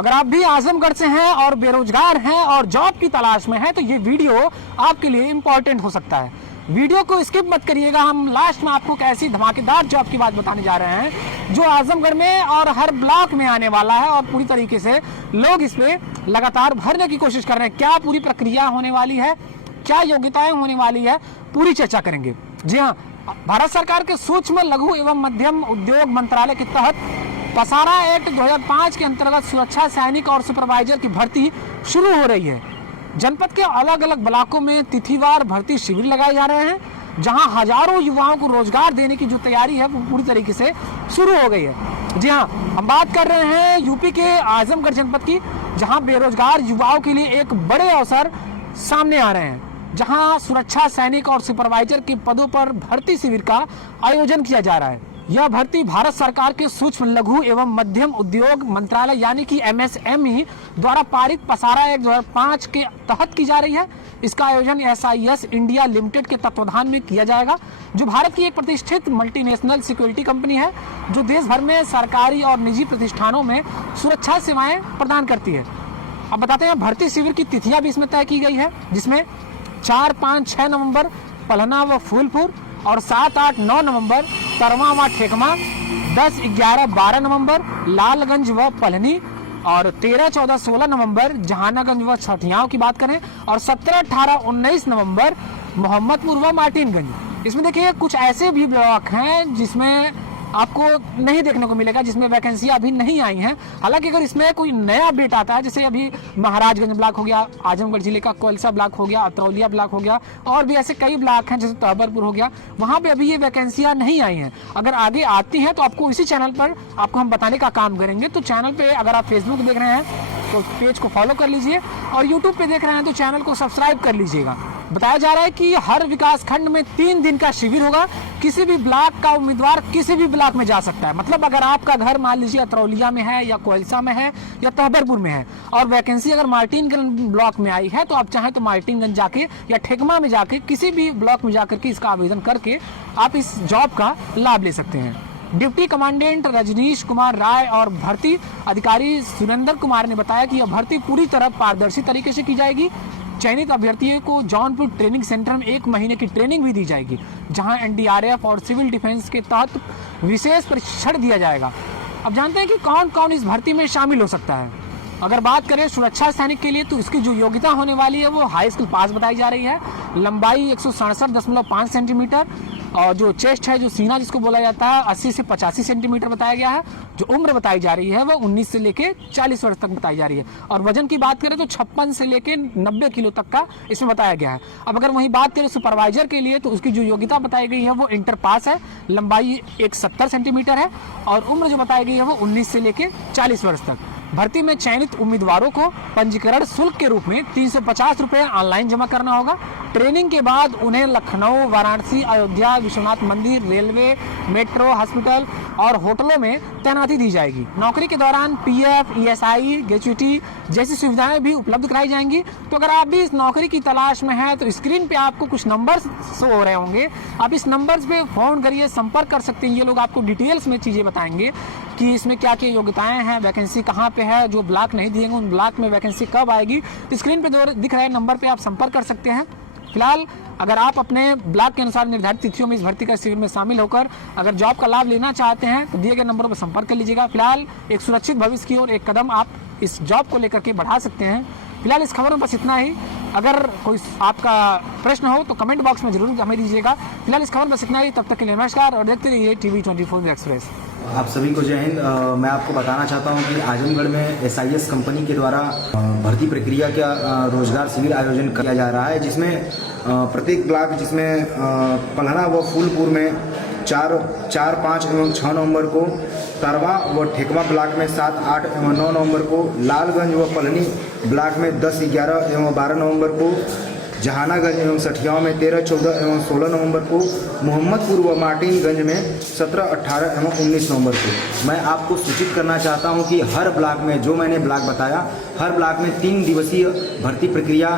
अगर आप भी आजमगढ़ से हैं और बेरोजगार हैं और जॉब की तलाश में हैं तो ये वीडियो आपके लिए इम्पोर्टेंट हो सकता है। वीडियो को स्किप मत करिएगा। हम लास्ट में आपको एक ऐसी धमाकेदार जॉब की बात बताने जा रहे हैं जो आजमगढ़ में और हर ब्लॉक में आने वाला है और पूरी तरीके से लोग इसमें लगातार भरने की कोशिश कर रहे हैं। क्या पूरी प्रक्रिया होने वाली है, क्या योग्यताएं होने वाली है, पूरी चर्चा करेंगे। जी हाँ, भारत सरकार के सूक्ष्म लघु एवं मध्यम उद्योग मंत्रालय के तहत पसारा एक्ट 2005 के अंतर्गत सुरक्षा सैनिक और सुपरवाइजर की भर्ती शुरू हो रही है। जनपद के अलग अलग ब्लॉकों में तिथिवार भर्ती शिविर लगाए जा रहे हैं, जहां हजारों युवाओं को रोजगार देने की जो तैयारी है वो पूरी तरीके से शुरू हो गई है। जी हाँ, हम बात कर रहे हैं यूपी के आजमगढ़ जनपद की, जहां बेरोजगार युवाओं के लिए एक बड़े अवसर सामने आ रहे हैं, जहां सुरक्षा सैनिक और सुपरवाइजर के पदों पर भर्ती शिविर का आयोजन किया जा रहा है। यह भर्ती भारत सरकार के सूक्ष्म लघु एवं मध्यम उद्योग मंत्रालय यानी कि MSME द्वारा पारित पसारा एक्ट 2005 के तहत की जा रही है। इसका आयोजन SIS इंडिया लिमिटेड के तत्वाधान में किया जाएगा, जो भारत की एक प्रतिष्ठित मल्टीनेशनल सिक्योरिटी कंपनी है जो देश भर में सरकारी और निजी प्रतिष्ठानों में सुरक्षा सेवाएं प्रदान करती है। अब बताते हैं भर्ती शिविर की तिथियां भी इसमें तय की गई है, जिसमें 4, 5, 6 नवंबर पलहना व फूलपुर और 7, 8, 9 नवंबर तरवा व ठेकमा, 10, 11, 12 नवंबर लालगंज व पलनी और 13, 14, 16 नवंबर जहानागंज व छठियाओं की बात करें और 17, 18, 19 नवंबर मोहम्मदपुर व मार्टिनगंज। इसमें देखिए कुछ ऐसे भी ब्लॉक हैं जिसमें आपको नहीं देखने को मिलेगा, जिसमें वैकेंसियां अभी नहीं आई हैं। हालांकि अगर इसमें कोई नया अपडेट आता है, जैसे अभी महाराजगंज ब्लॉक हो गया, आजमगढ़ जिले का कोलसा ब्लॉक हो गया, अतरौलिया ब्लॉक हो गया और भी ऐसे कई ब्लॉक हैं जैसे तहबरपुर हो गया, वहां पे अभी ये वैकेंसियां नहीं आई हैं। अगर आगे आती हैं तो आपको इसी चैनल पर आपको हम बताने का काम करेंगे। तो चैनल पे अगर आप फेसबुक देख रहे हैं तो पेज को फॉलो कर लीजिए और यूट्यूब पे देख रहे हैं तो चैनल को सब्सक्राइब कर लीजिएगा। बताया जा रहा है कि हर विकास खंड में 3 दिन का शिविर होगा। किसी भी ब्लॉक का उम्मीदवार किसी भी ब्लॉक में जा सकता है। मतलब अगर आपका घर मान लीजिए अतरौलिया में है या कोलसा में है या तहबरपुर में है और वैकेंसी अगर मार्टिनगंज ब्लॉक में आई है तो आप चाहें तो मार्टिनगंज जाके या ठेकमा में जाके किसी भी ब्लॉक में जाकर के इसका आवेदन करके आप इस जॉब का लाभ ले सकते हैं। डिप्टी कमांडेंट रजनीश कुमार राय और भर्ती अधिकारी सुरेंद्र कुमार ने बताया कि यह भर्ती पूरी तरह पारदर्शी तरीके से की जाएगी। चयनित अभ्यर्थियों को जौनपुर ट्रेनिंग सेंटर में 1 महीने की ट्रेनिंग भी दी जाएगी, जहां NDRF और सिविल डिफेंस के तहत विशेष प्रशिक्षण दिया जाएगा। अब जानते हैं कि कौन कौन इस भर्ती में शामिल हो सकता है। अगर बात करें सुरक्षा सैनिक के लिए तो इसकी जो योग्यता होने वाली है वो हाई स्कूल पास बताई जा रही है। लंबाई 167.5 सेंटीमीटर और जो चेस्ट है, जो सीना जिसको बोला जाता है, 80 से 85 सेंटीमीटर बताया गया है। जो उम्र बताई जा रही है वो 19 से लेके 40 वर्ष तक बताई जा रही है। और वजन की बात करें तो 56 से लेके 90 किलो तक का इसमें बताया गया है। अब अगर वहीं बात करें सुपरवाइजर के लिए तो उसकी जो योग्यता बताई गई है वो इंटर पास है। लंबाई 170 सेंटीमीटर है और उम्र जो बताई गई है वो 19 से लेके 40 वर्ष तक। भर्ती में चयनित उम्मीदवारों को पंजीकरण शुल्क के रूप में 350 रुपये ऑनलाइन जमा करना होगा। ट्रेनिंग के बाद उन्हें लखनऊ, वाराणसी, अयोध्या, विश्वनाथ मंदिर, रेलवे, मेट्रो, हॉस्पिटल और होटलों में तैनाती दी जाएगी। नौकरी के दौरान PF, ESI, ग्रेच्युटी जैसी सुविधाएं भी उपलब्ध कराई जाएंगी। तो अगर आप भी इस नौकरी की तलाश में हैं तो स्क्रीन पे आपको कुछ नंबर्स शो हो रहे होंगे, आप इस नंबर्स पे फोन करिए, संपर्क कर सकते हैं। ये लोग आपको डिटेल्स में चीजें बताएंगे कि इसमें क्या क्या योग्यताएं हैं, वैकेंसी कहाँ पे है, जो ब्लॉक नहीं दिएंगे उन ब्लॉक में वैकेंसी कब आएगी। तो स्क्रीन पे दिख रहे नंबर पे आप संपर्क कर सकते हैं। फिलहाल अगर आप अपने ब्लॉक के अनुसार निर्धारित तिथियों में इस भर्ती का शिविर में शामिल होकर अगर जॉब का लाभ लेना चाहते हैं तो दिए गए नंबरों पर संपर्क कर लीजिएगा। फिलहाल एक सुरक्षित भविष्य की ओर एक कदम आप इस जॉब को लेकर के बढ़ा सकते हैं। फिलहाल इस खबर में बस इतना ही। अगर कोई आपका प्रश्न हो तो कमेंट बॉक्स में जरूर हमें दीजिएगा। फिलहाल इस खबर में बस इतना ही। तब तक के लिए नमस्कार और देखते रहिए TV24 एक्सप्रेस। आप सभी को जय हिंद। मैं आपको बताना चाहता हूं कि आजमगढ़ में SIS कंपनी के द्वारा भर्ती प्रक्रिया का रोजगार शिविर आयोजन किया जा रहा है, जिसमें प्रत्येक ब्लॉक, जिसमें पलहना व फूलपुर में 4, 5 एवं 6 नवंबर को, तरवा व ठेकमा ब्लॉक में 7, 8 एवं 9 नवंबर को, लालगंज व पलनी ब्लॉक में 10, 11 एवं 12 नवंबर को, जहानागंज एवं सठियाओं में 13, 14 एवं 16 नवंबर को, मोहम्मदपुर व मार्टिनगंज में 17, 18 एवं 19 नवंबर को। मैं आपको सूचित करना चाहता हूं कि हर ब्लॉक में, जो मैंने ब्लॉक बताया, हर ब्लॉक में 3 दिवसीय भर्ती प्रक्रिया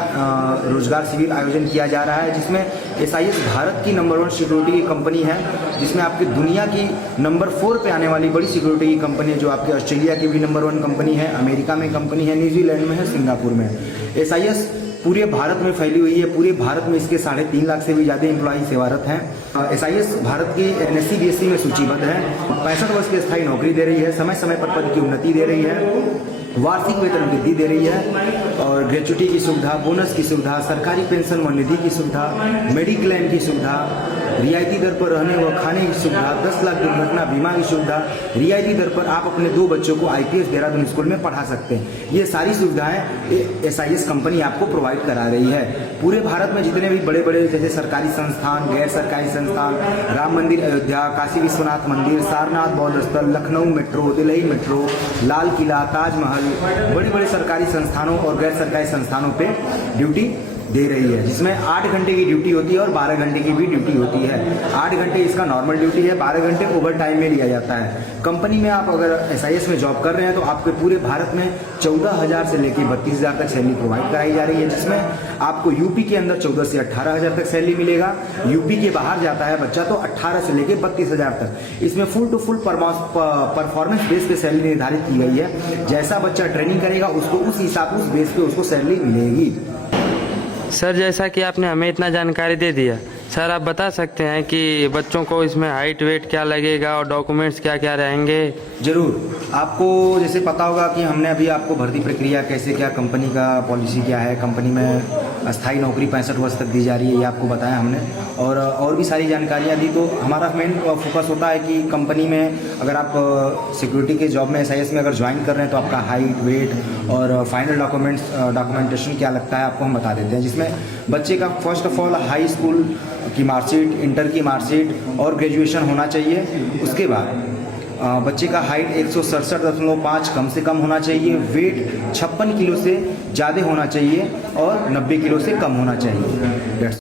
रोजगार शिविर आयोजन किया जा रहा है, जिसमें SIS भारत की नंबर 1 सिक्योरिटी की कंपनी है, जिसमें आपकी दुनिया की नंबर 4 पे आने वाली बड़ी सिक्योरिटी की कंपनी है, जो आपकी ऑस्ट्रेलिया की भी नंबर 1 कंपनी है, अमेरिका में कंपनी है, न्यूजीलैंड में है, सिंगापुर में है। SIS पूरे भारत में फैली हुई है। पूरे भारत में इसके 3.5 लाख से भी ज़्यादा एम्प्लॉई सेवारत हैं। SIS भारत की NSE BSE में सूचीबद्ध है। 65 वर्ष की स्थायी नौकरी दे रही है, समय समय पर पद की उन्नति दे रही है, वार्षिक वेतन वृद्धि दे रही है और ग्रेचुटी की सुविधा, बोनस की सुविधा, सरकारी पेंशन व निधि की सुविधा, मेडिक्लेम की सुविधा, रियायती दर पर रहने व खाने की सुविधा, 10 लाख दुर्घटना बीमा की सुविधा, रियायती दर पर आप अपने 2 बच्चों को IPS देहरादून स्कूल में पढ़ा सकते हैं। ये सारी सुविधाएं SIS कंपनी आपको प्रोवाइड करा रही है। पूरे भारत में जितने भी बड़े बड़े जैसे सरकारी संस्थान, गैर सरकारी संस्थान, राम मंदिर अयोध्या, काशी विश्वनाथ मंदिर, सारनाथ बौद्ध स्थल, लखनऊ मेट्रो, दिल्ली मेट्रो, लाल किला, ताजमहल, बड़े बड़े सरकारी संस्थानों और गैर सरकारी संस्थानों पे ड्यूटी दे रही है, जिसमें 8 घंटे की ड्यूटी होती है और 12 घंटे की भी ड्यूटी होती है। 8 घंटे इसका नॉर्मल ड्यूटी है, 12 घंटे ओवर टाइम में लिया जाता है। कंपनी में आप अगर SIS में जॉब कर रहे हैं तो आपके पूरे भारत में 14,000 से लेकर 32,000 तक सैलरी प्रोवाइड कराई जा रही है, जिसमें आपको यूपी के अंदर 14 से 18,000 तक सैलरी मिलेगा। यूपी के बाहर जाता है बच्चा तो 18 से लेकर 32,000 तक। इसमें full to full performance base पे सैलरी निर्धारित की गई है। जैसा बच्चा ट्रेनिंग करेगा उसको उस हिसाब उस बेस पे उसको सैलरी मिलेगी। सर, जैसा कि आपने हमें इतना जानकारी दे दिया, सर आप बता सकते हैं कि बच्चों को इसमें हाइट वेट क्या लगेगा और डॉक्यूमेंट्स क्या क्या रहेंगे? जरूर। आपको जैसे पता होगा कि हमने अभी आपको भर्ती प्रक्रिया कैसे, क्या कंपनी का पॉलिसी क्या है, कंपनी में अस्थायी नौकरी 65 वर्ष तक दी जा रही है, ये आपको बताया हमने, और भी सारी जानकारियाँ दी। तो हमारा मेन फोकस होता है कि कंपनी में अगर आप सिक्योरिटी के जॉब में SIS में अगर ज्वाइन कर रहे हैं तो आपका हाइट वेट और फाइनल डॉक्यूमेंटेशन क्या लगता है आपको हम बता देते हैं, जिसमें बच्चे का first of all high school की मार्कशीट, इंटर की मार्कशीट और ग्रेजुएशन होना चाहिए। उसके बाद बच्चे का हाइट 167.5 कम से कम होना चाहिए, वेट 56 किलो से ज़्यादा होना चाहिए और 90 किलो से कम होना चाहिए।